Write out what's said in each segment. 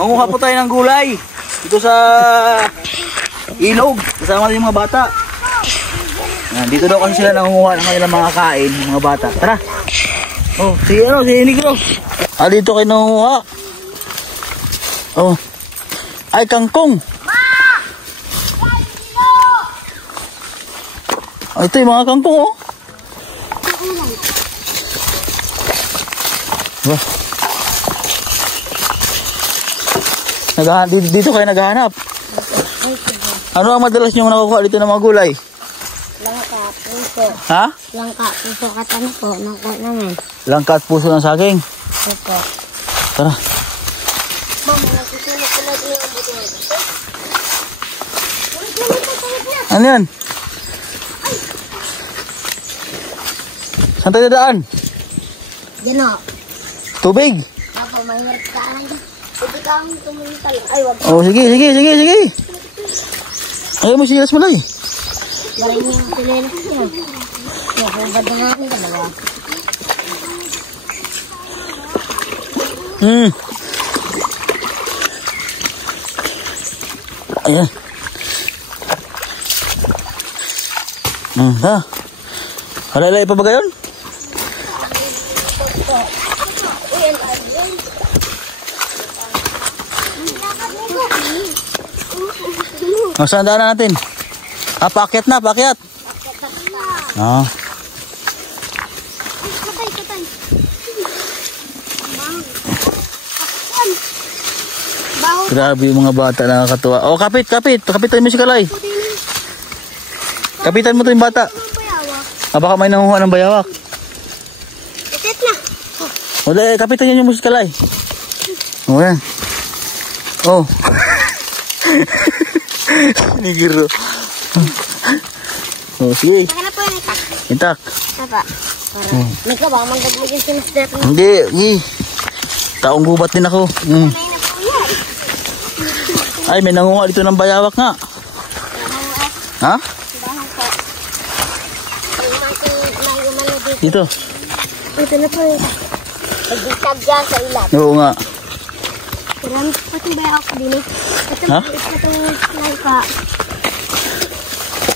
Manguha po tayo ng gulay dito sa ilog. Kasama natin yung mga bata. Yan, dito daw kasi sila nangunguha ng kanilang mga kain, mga bata. Tara. Oh, si Negro. Dito kayo nangunguha. Oh. Ay, kangkong. Ito yung mga kangkong, oh. Dito kayo naghahanap. Ano ang madalas nyo nakukuha dito ng mga gulay? Langka, puso. Ha? Langka, puso at ano po, nangka naman. Langka at puso ng saging. Opo. Tara. Mama, nagsusunod ko lang yung buto. Ano yan? Saan tayo dadaan? Yan o. Tubig. Apo, may nagkaan. Pwede kang tumunta lang. Ay, wag. Oh, sige. Ayaw mo sigas mo lang eh. Galing yung sinelas niya. Nakubad na natin dalawa. Ayan. Ha? Halalay pa ba gayon? Saan daanan natin? Paakyat na, paakyat. Grabe yung mga bata, nakakatuwa. Oh, kapit. Kapitan mo si Kalay. Kapitan mo to yung bata. Baka may nanguha ng bayawak. Kapit na. Wala, kapitan nyo yung si Kalay. Oh, yan. Oh. Nigiro. Oh, sige. Saka na po yung itak. Intak. Tapa. May ka ba? Magdagdag yung sinasdap na. Hindi. Taong gubat din ako. May na po yan. Ay, may nangunga dito ng bayawak nga. Ha? Dito. Ito na po yung nagditag dyan sa ilan. Oo nga. Marami pa itong bayawak din eh. Ito Ha? itong langka.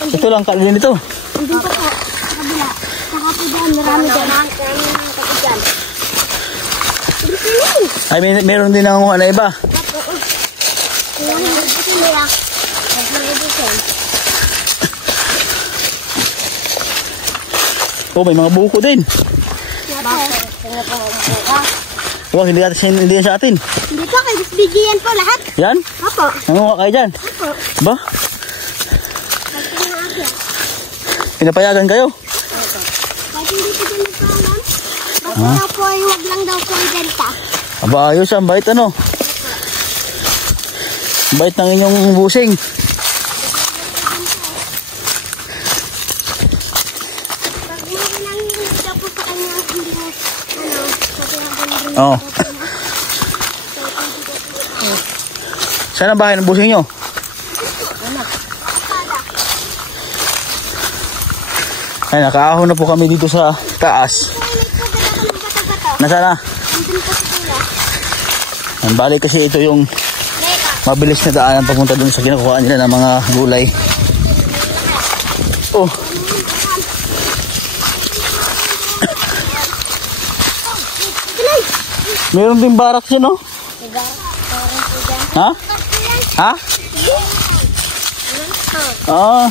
Ito lang kalin dito. Andun pa po. Sa kabila. Saka po dyan. Marami dyan. Marami na kapit dyan. Ay, meron din nangunga na iba. Oh, may mga buko din. Oh, hindi yan sa atin. Hindi po, kay bigyan po lahat. Yan? Opo. Nangunga kayo dyan? Opo. Ba? Pinapayagan kayo? Kahit hindi po dyan nagpaalam. Basta daw po ay huwag lang daw po ay benta. Aba, ayos ang bait ano? Bait ng inyong busing. Pag nanginginig daw po sa kanya, hindi mo, sabi habang Oo. Saan ang bahay ng busing nyo? Ay, nakaahon na po kami dito sa taas. Nasaan na? Ang balik kasi ito yung mabilis na daanan papunta dun sa kinukuha nila ng mga gulay. Oh. Meron din barak siya, no? Ha? Ha? Ah.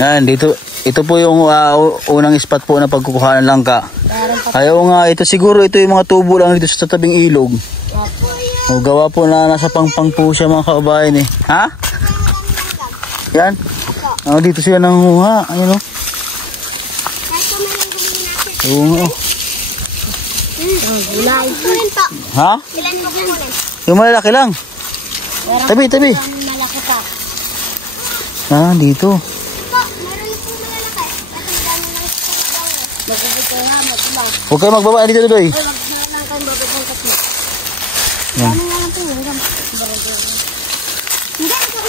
Yan, dito. Ito po yung unang spot po na pagkukuha ng langka. Ayaw nga, ito siguro ito yung mga tubo lang dito sa tabing ilog. O, gawa po na nasa pangpang po siya mga kababayan eh. Ha? Yan? Dito sila nanguha. Ayun o. Oo nga. Ha? Yung malalaki lang. Tabi. Huwag kayo magbaba dito, Doy. Yan.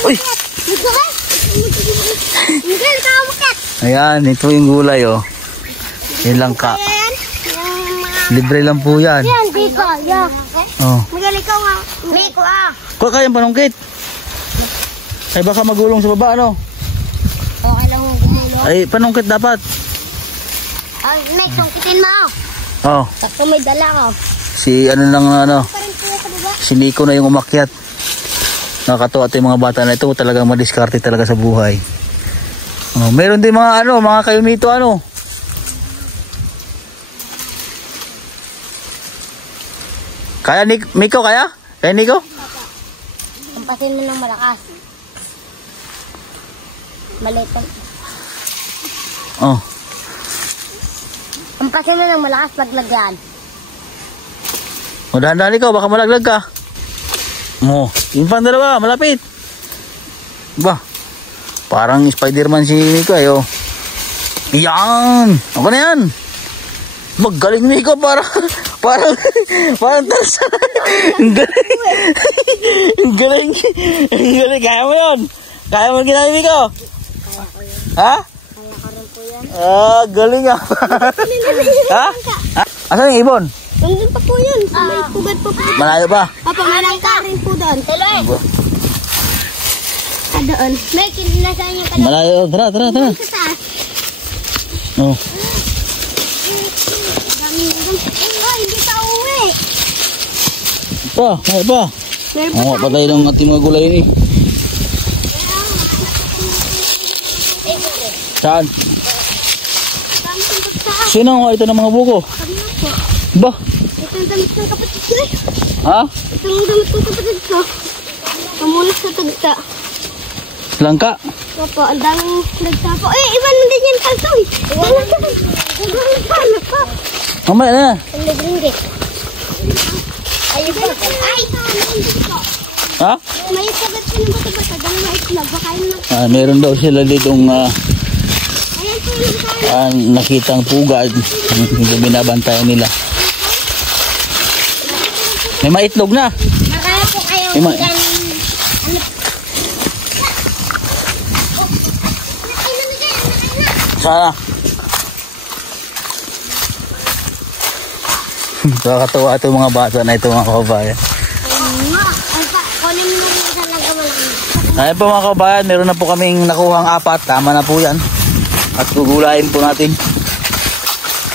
Uy! Ayan, ito yung gulay, oh. Yan lang ka. Libre lang po yan. Yan, dito. Yan. Oh. Magaling ka nga. Miko Kuha kayang panungkit. Ay, baka magulong sa baba, ano? Okay lang mo gumulong. Ay, panungkit dapat. Next, tungkitin mo. Oh, Sakto may dala ko. si ano lang, ano, Parang po sa baba. si Nico na yung umakyat. Nakakatuwa ito yung mga bata na ito. Talagang madiskarte talaga sa buhay. Oh, meron din mga ano, mga kayumito, ano. Kaya, Miko, kaya? Kaya, Nico? Kampasin mo ng malakas. Maliit pa. Oh. Kampasin mo ng malakas paglagyan. O, dahan-dahan ikaw, baka malaglag ka. Oh, yung pang dalawa, malapit. Ba, parang Spider-Man si Nico, eh, oh. Yan! Ako na yan! Magaling Nico, parang Tarzan. Ang galing. Ang galing. Ang galing. Kaya mo yun. Kaya mo ginamit, Nico. Ha? Kaya ka rin po yan. Ah, galing ah. Ha? Asan yung ibon? Nandun pa po yun. May pugad po po. Malayo pa. Papa, may ka rin po doon. Tuloy. Doon. May kinasaan yung kanina. Malayo. Tara. Sa taas. Oh. Oh, hindi ka uwi. May pa. Meron pa Oo, patay ng ating mga gulay ni. Saan? Kami sa taas. Sino ang ito ng mga buko? Kami na po. Ba? Ito ang damit ng kapatid ko. Ha? Ito ang damit ng kapatid ko. Kamulas sa tagta. Langka? Opo, ang daming nagtapo. Iwan mo din yung kalsoy. Iwan mo. Mamaya na. Ang nagringgit. Ayun pa. Ay, Ha? may sagat ko ng bata-bata. Dahil may itlog. Baka yun lang. Meron daw sila ditong Ayan po yung kain. nakitang pugad. Yung binabantayan nila. May maitlog na. Nakaya po kayo Ima- dyan. Sana. Nakakatawa ito mga bata na ito mga kababayan. Kunin mo rin sa lagaman. Ayan po mga kababayan, meron na po kaming nakuhang 4. Tama na po yan. At gugulayin po natin.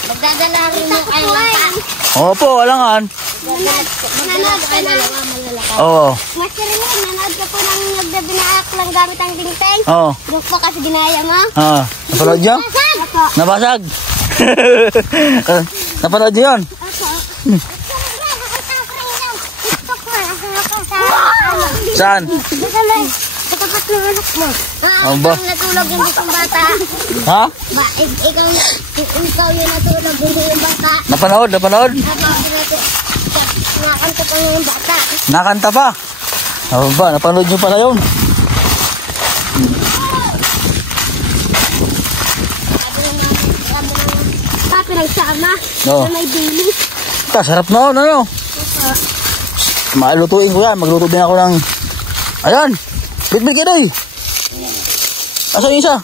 Magdadala rin mo kayo lang. Opo, alangan. Nanood ka na. Oo. Master mo, nanood ka po ng nagbibinaak lang gamit ang dingteng. Oo. Doon po kasi ginaya mo. Napanood nyo? Opo. Nabasag. Napanood nyo yun? Opo. Saan? Sa tapat ng anak mo. Aba. Ikaw natulog yung isang bata. Ha? Ikaw yung natulog yung bata. Napanood? Nakakanta pa yung bata. Nakanta pa? Ba, napanood nyo pala yun? Papi nagsama. Oo. Na may bili. Sarap na yun, ano? Malutuin ko yan. Magluto din ako ng... Ayan! Bitbit kayo doy! Asa yung isa?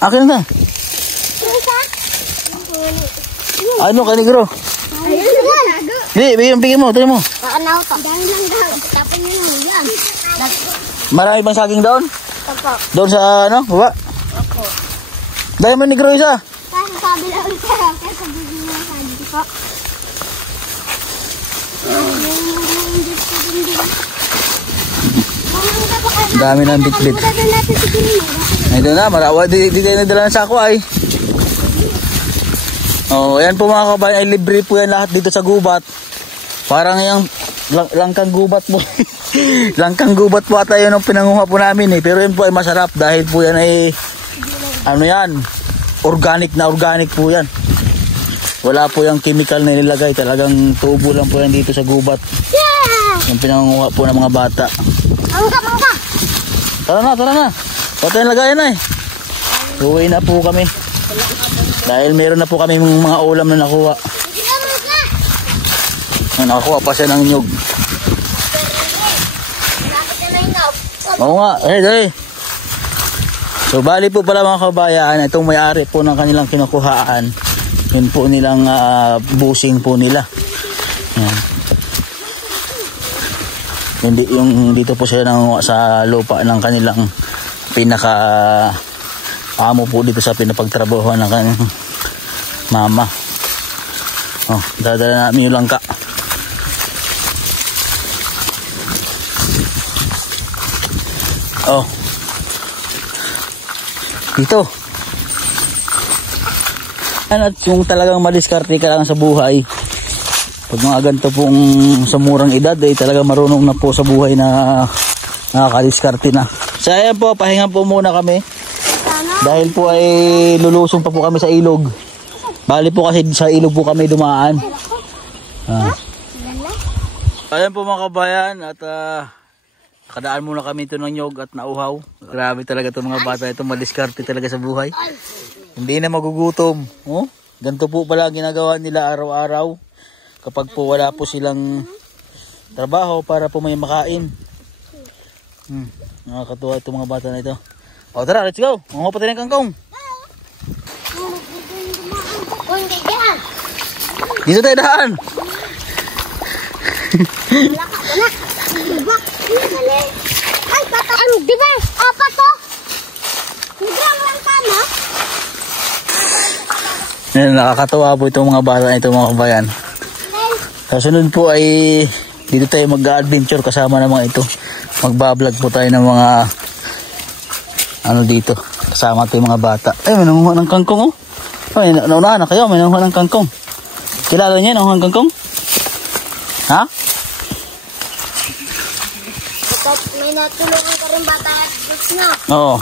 Akin na. Ano ka negro? Ayun. Bigyan mo, tayo mo. Paanaw to. Dahil lang daw. Tapon nyo lang yan. Marami bang saging doon? Opo. Doon sa ano, baba? Opo. Dahil mo negro isa. Kasi sabi lang siya. Kasi bigyan niya sa hindi po. Ang dami ng bitbit. Ito na, marawa. Di tayo nagdala ng sako ay. Oh, yan po mga kabayan, ay libre po yan lahat dito sa gubat. Parang yung langkang gubat po. Langkang gubat po ata yun ang pinanguha po namin eh. Pero yun po ay masarap dahil po yan ay ano yan, organic po yan. Wala po yung chemical na nilagay. Talagang tubo lang po yan dito sa gubat. Yung pinanguha po ng mga bata. Mangga! Tara na. Pati yung lagayan na eh. Uwi na po kami. Dahil meron na po kami mga ulam na nakuha. Nakakuha pa siya ng nyug. Oo nga, dahil. So bali po pala mga kabayan, itong may-ari po ng kanilang kinukuhaan, yun po nilang busing po nila. Yan. Hindi yung dito po sila nangunguha sa lupa ng kanilang pinaka amo po dito sa pinapagtrabahuan ng kanilang mama. Oh, dadala namin yung langka. Oh. Dito. At yung talagang madiskarte ka lang sa buhay, pag mga ganito pong sa murang edad, ay talagang marunong na po sa buhay na nakakadiskarte na. So ayan po, pahinga po muna kami. Dahil po ay lulusong pa po kami sa ilog. Bali po kasi sa ilog po kami dumaan. Ayan po mga kabayan, at kadaan muna kami ito ng nyog at nauhaw. Grabe talaga itong mga bata, itong madiskarte talaga sa buhay. Hindi na magugutom. Oh? Ganito po pala ang ginagawa nila araw-araw kapag po wala po silang trabaho para po may makain. Nakakatuwa itong mga bata na ito. O tara, let's go. Manguha pa tayo ng kangkong. Dito tayo daan. Ay, tataan, di ba? Apat to? Librang lang ka, no? Nakakatuwa po itong mga bata na ito mga kabayan. Sa sunod po ay dito tayo mag-adventure kasama ng mga ito. Magbablog po tayo ng mga ano dito. Kasama ito yung mga bata. Ay, may nanguha ng kangkong oh. Ay, naunahan na kayo, may nanguha ng kangkong. Kilala niya nanguha ng kangkong? Ha? May natulungan ka rin bata at no? Oo.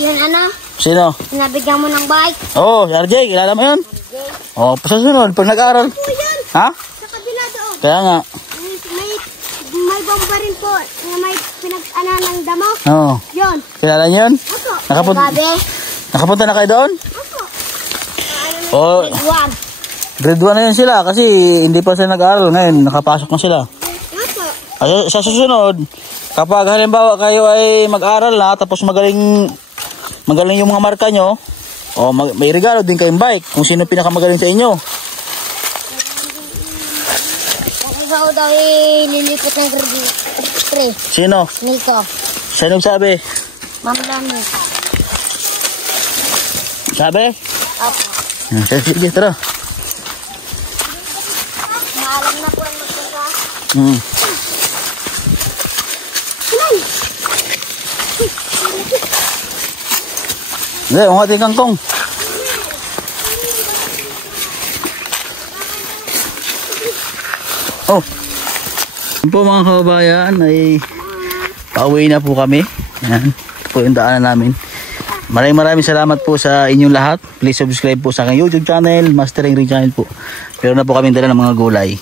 Yun ano? Sino? Nabigyan mo ng bike. Oo, si RJ, kilala mo yun? Oo, sa sunod, pag nag-aaral. Ha? Sa kabila doon. Kaya nga. May bomba rin po na may pinag-ana ng damo. Oo. Yun. Kilala niyo yun? Opo. Nakapunta na kayo doon? Opo. Oo. Grade 1 na yun sila kasi hindi pa sila nag-aaral. Ngayon, nakapasok na sila. Opo. Sa susunod, kapag halimbawa kayo ay mag-aral na tapos magaling yung mga marka nyo, may regalo din kayong bike kung sino pinakamagaling sa inyo. Ikaw daw lilipot ng grade 3. Sino? Nito. Sino sabi? Ma'am Lani. Sabi? Opo. Sige, tara. Maalam na po ang magpunta. Hindi, ang ating kangkong. Oh. Yan po mga kababayan ay pauwi na po kami. Yan. Ito po yung daanan namin. Maraming salamat po sa inyong lahat. Please subscribe po sa aking YouTube channel, Mastering Ring channel po. Pero na po kami dala ng mga gulay.